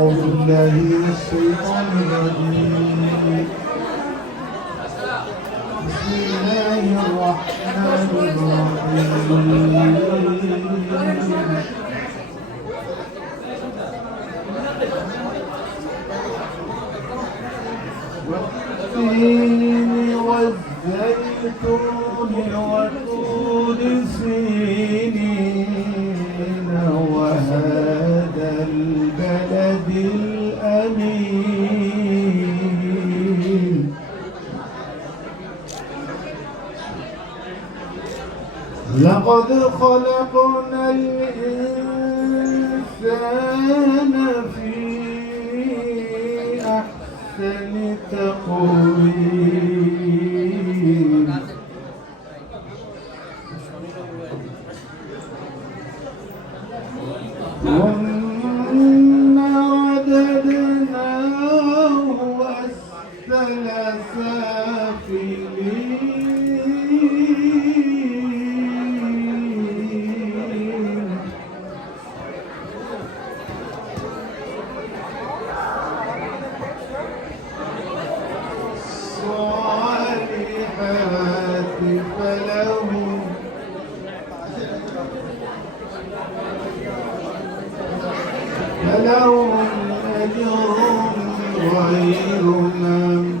أعوذ بالله من الشيطان الرجيم. بسم الله الرحمن الرحيم. والتين والزيتون وطور سينين وهذا البلد الأمين. لقد خلقنا الإنسان فلهم أجر غير ممنون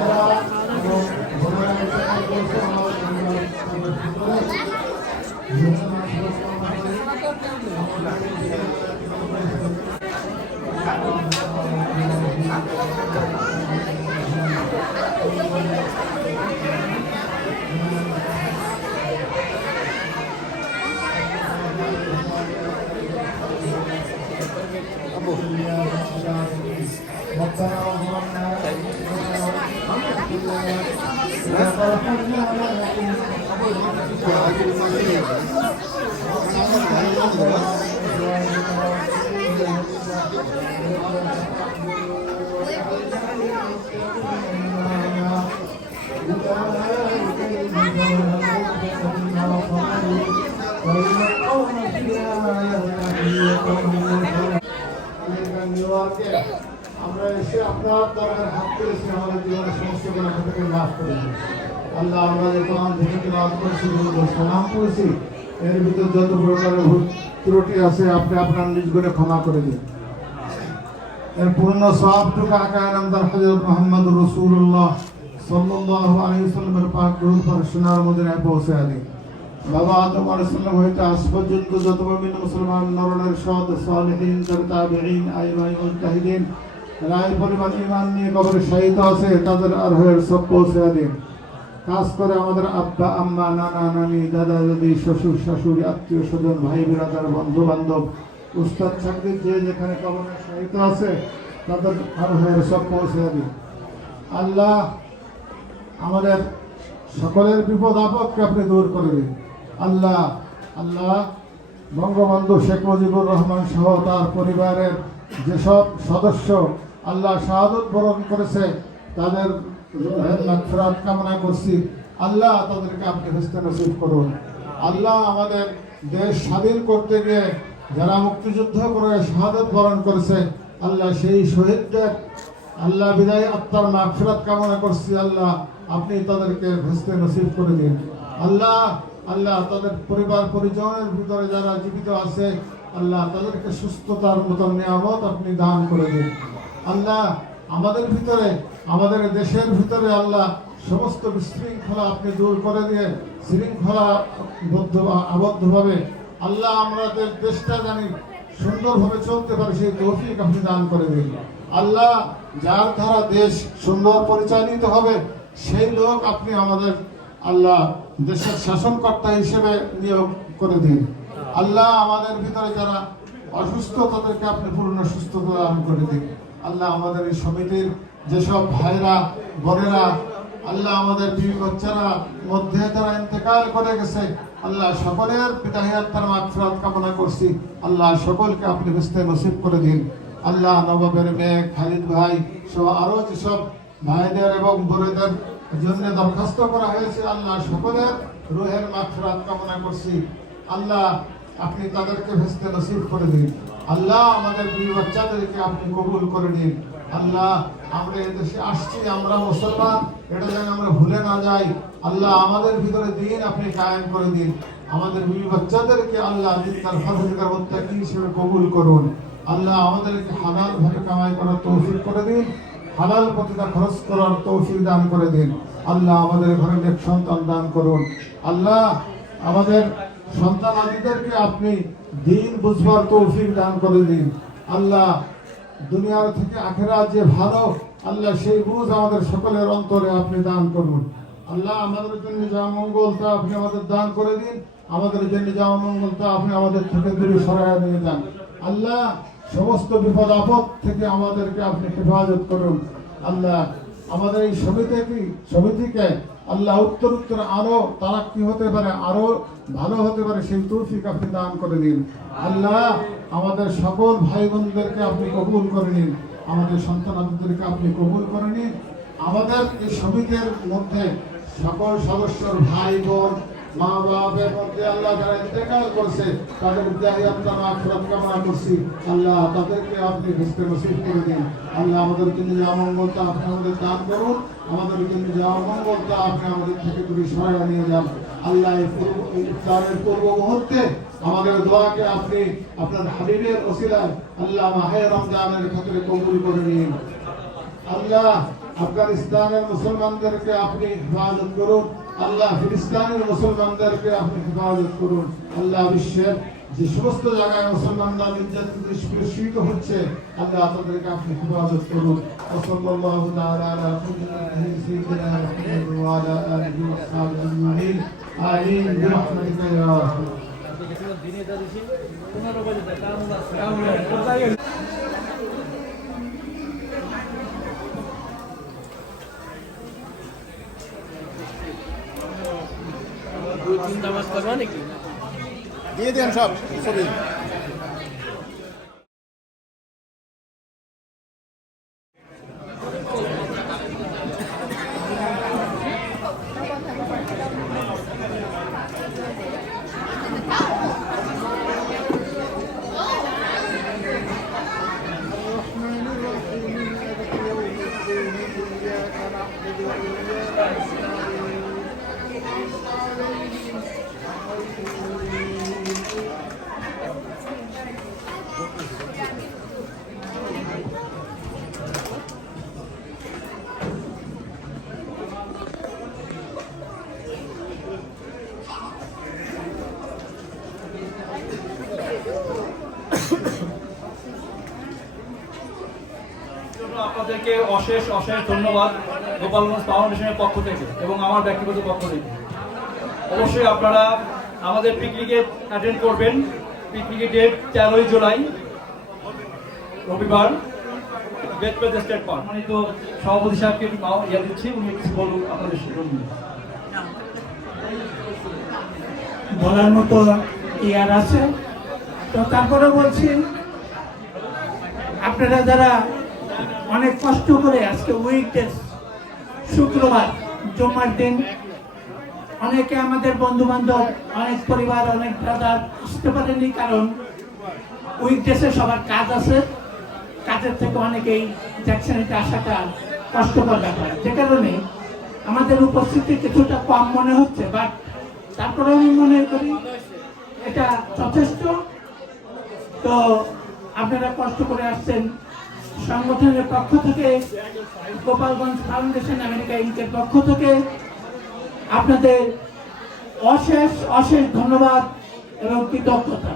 এসে হাত করেছি আল্লাহ আমরা তেলাওয়াত করেছি এর ভিতর যত ত্রুটি আপনি আপনার নিজ করে ক্ষমা করে দিন। এর পূর্ণ সবটুকু আকায় হজরত মোহাম্মদ রসুল্লাহ পাক সোনার পৌঁছে দিন বাবা আদম হইতে আজ পর্যন্ত যত মুসলমান রায় পরিমাণ ইমান নিয়ে কবরে আছে, তাদের আর হয়ে সব পৌঁছে দিন কাজ করে আমাদের আব্বা, আম্মা, নানা, নানি, দাদা, দাদি, শ্বশুর, শাশুড়ি, আত্মীয় স্বজন ভাই বিরাদার বন্ধু বান্ধব উস্তাদ চাকরি যে যেখানে কবরে শাহিদ আছে, তাদের হয়ে সব পৌঁছে দিন আল্লাহ আমাদের সকলের বিপদ আপদকে আপনি দূর করে দিন। আল্লাহ আল্লাহ বঙ্গবন্ধু শেখ মুজিবুর রহমান সহ তার পরিবারের যেসব সদস্য আল্লাহ শাহাদত বরণ করেছে, তাদের মাগফিরাত কামনা করছি। আল্লাহ তাদেরকে আপনি হেস্তে নসিব করুন। আল্লাহ আমাদের দেশ স্বাধীন করতে গিয়ে যারা মুক্তিযুদ্ধ করে শাহাদত বরণ করেছে, আল্লাহ সেই শহীদদের, আল্লাহ বিদায় আত্মার মাগফিরাত কামনা করছি, আল্লাহ আপনি তাদেরকে ভেস্তে নসিব করে দিন। আল্লাহ আল্লাহ তাদের পরিবার পরিজনের ভিতরে যারা জীবিত আছে, আল্লাহ তাদেরকে সুস্থতার মতন নিয়ামত আপনি দান করে দিন। আল্লাহ, আমাদের ভিতরে, আমাদের দেশের ভিতরে আল্লাহ সমস্ত বিশৃঙ্খলা আপনি দূর করে দিয়ে শৃঙ্খলা বদ্ধ আবদ্ধভাবে আল্লাহ আমাদের দেশটা জানি সুন্দরভাবে চলতে পারে, সেই তৌফিক আপনি দান করে দিন। আল্লাহ যার দ্বারা দেশ সুন্দর পরিচালিত হবে, সেই লোক আপনি আমাদের আল্লাহ দেশের শাসনকর্তা হিসেবে নিয়োগ করে দিন। আল্লাহ আমাদের ভিতরে যারা অসুস্থ, তাদেরকে আপনি পূর্ণ সুস্থতা দান করে দিন। আল্লাহ আমাদের এই সমিতির যেসব ভাইরা, বোনেরা, আল্লাহ আমাদের বিবি বাচ্চারা মধ্যে তারা ইন্তেকাল করে গেছে আল্লাহ সকলের পিতাহিয়াত তার মাগফিরাত কামনা করছি। আল্লাহ সকলকে আপনি বেস্তে নসিব করে দিন। আল্লাহ নবাবের মেয়ে খালিদ ভাই সহ আরও যেসব ভাইদের এবং বোনেদের জন্য দরখাস্ত করা হয়েছে, আল্লাহ সকলের রুহের মাগফিরাত কামনা করছি। আল্লাহ আপনি তাদেরকে ভেস্তে নসিব করে দিন। আল্লাহ আমাদের বিবি বাচ্চাদেরকে আপনি কবুল করে নিন। আল্লাহ, আমরা এদেশে আসছি, আমরা মুসলমান, এটা যেন আমরা ভুলে না যাই। আল্লাহ আমাদের ভিতরে দিন আপনি কায়েম করে দিন। আমাদের বিবি বাচ্চাদেরকে আল্লাহ তার ফজলকার মুত্তাকি হিসেবে কবুল করুন। আল্লাহ আমাদেরকে হালাল ভাবে কামাই করার তৌফিক করে দিন। হালাল পথে খরচ করার তৌফিক দান করে দিন। আল্লাহ আমাদের ঘরে নেক সন্তান দান করুন। আল্লাহ আমাদের সন্তান আদিদেরকে আপনি দিন বুঝবার তৌফিক দান করে দিন। আল্লাহ দুনিয়ার থেকে আখেরা যে ভালো, আল্লাহ সেই বুঝ আমাদের সকলের অন্তরে আপনি দান করুন। আল্লাহ, আমাদের জন্য যা মঙ্গল তা আপনি আমাদের দান করে দিন। আমাদের জন্য যা মঙ্গল তা আপনি আমাদের থেকে দূরে সরাই নিয়ে যান। আল্লাহ, সমস্ত বিপদ আপদ থেকে আমাদেরকে আপনি হেফাজত করুন। আল্লাহ, আমাদের এই সমিতিকে সমিতিকে আল্লাহ উত্তর উত্তর আরও তারা কি হতে পারে, আরও ভালো হতে পারে, সেই তৌফিক আপনি দান করে দিন। আল্লাহ, আমাদের সকল ভাই বোনদেরকে আপনি কবুল করে নিন। আমাদের সন্তানদেরকে আপনি কবুল করে নিন। আমাদের এই সমিতির মধ্যে সকল সদস্যর ভাই বোন মা বাপের মধ্যে আল্লাহ যারা ইন্তেকাল করছে, তাদের দেহে আপনার মাফরত কামনা করছি। আল্লাহ তাদেরকে আপনি ভেস্তে নসিব করে দিন। আল্লাহ আমাদের জন্য যা মঙ্গলতা আপনি আমাদের দান করুন। আমাদের জন্য যা মঙ্গলতা আপনি আমাদের থেকে দূরে সরাই নিয়ে যান। আল্লাহ ইফতারের পূর্ব মুহূর্তে আমাদের দোয়াকে আপনি আপনার হাবিবের ওসিলায় আল্লাহ মাহে রমজানের ক্ষেত্রে কবুল করে নিন। আল্লাহ আফগানিস্তানের মুসলমানদেরকে আপনি হেফাজত করুন। আল্লাহ ফিলিস্তানের মুসলমানদেরকে আপনি হেফাজত করুন। আল্লাহ বিশ্বের যে সমস্ত জায়গায় মুসলমানরা নির্যাতিত, নিষ্পেষিত হচ্ছে, আল্লাহ তাদেরকে আপনি হেফাজত করুন। আলিহি ওয়া সাহবিহি আজমাইন। আমিন বিরহমাতিকা নামাজ পড়বা নাকি? দিয়ে দেন সব ছবি জন্য আপনাদেরকে অশেষ অশেষ ধন্যবাদ গোপালগঞ্জ ফাউন্ডেশনের পক্ষ থেকে এবং আমার ব্যক্তিগত পক্ষ থেকে। অবশ্যই আপনারা আমাদের পিকনিকে অ্যাটেন্ড করবেন। পিকনিকের ডেট তেরোই জুলাই, রবিবার বেদপেদ স্টেট পার্ক মানে তো সভাপতি সাহেবকে ইয়ে দিচ্ছি, উনি কিছু বলুন আপনাদের জন্য বলার মতো ইয়ার আছে। তো তারপরে বলছি, আপনারা যারা অনেক কষ্ট করে আজকে উইকডেজ শুক্রবার জমার দিন। অনেকে আমাদের বন্ধু বান্ধব অনেক পরিবার, অনেক ব্রাদার আসতে পারেনি কারণ উইকডেসে সবার কাজ আছে। কাজের থেকে অনেকেই জ্যাকসনিতে আসাটা কষ্টকর ব্যাপার। যে কারণে আমাদের উপস্থিতি কিছুটা কম মনে হচ্ছে বাট তারপরে আমি মনে করি এটা যথেষ্ট। তো আপনারা কষ্ট করে আসছেন। সংগঠনের পক্ষ থেকে গোপালগঞ্জ ফাউন্ডেশন আমেরিকা ইনকের পক্ষ থেকে আপনাদের অশেষ অশেষ ধন্যবাদ এবং কৃতজ্ঞতা।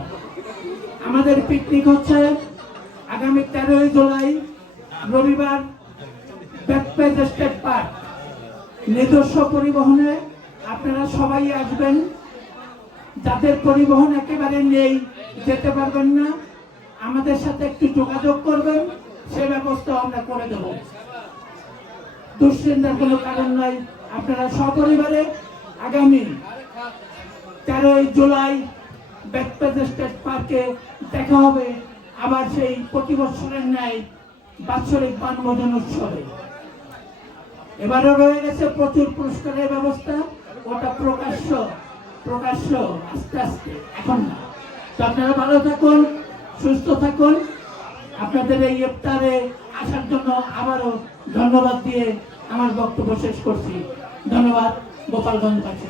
আমাদের পিকনিক হচ্ছে আগামী তেরোই জুলাই, রবিবার স্টেট পার্ক নিজস্ব পরিবহনে আপনারা সবাই আসবেন। যাদের পরিবহন একেবারে নেই, যেতে পারবেন না। আমাদের সাথে একটু যোগাযোগ করবেন। সে ব্যবস্থা আমরা করে দেব। দুশ্চিন্তার কোনো কারণ নাই। আপনারা সপরিবারে আগামী তেরোই জুলাই স্টেট পার্কে দেখা হবে আবার সেই প্রতি বছরের ন্যায় বাৎসরিক বনভোজন উৎসবে। এবারও রয়ে গেছে প্রচুর পুরস্কারের ব্যবস্থা। ওটা প্রকাশ্য প্রকাশ্য আস্তে আস্তে, এখন না। তো আপনারা ভালো থাকুন, সুস্থ থাকুন। আপনাদের এই ইফতারে আসার জন্য আবারও ধন্যবাদ দিয়ে আমার বক্তব্য শেষ করছি। ধন্যবাদ গোপালগঞ্জবাসী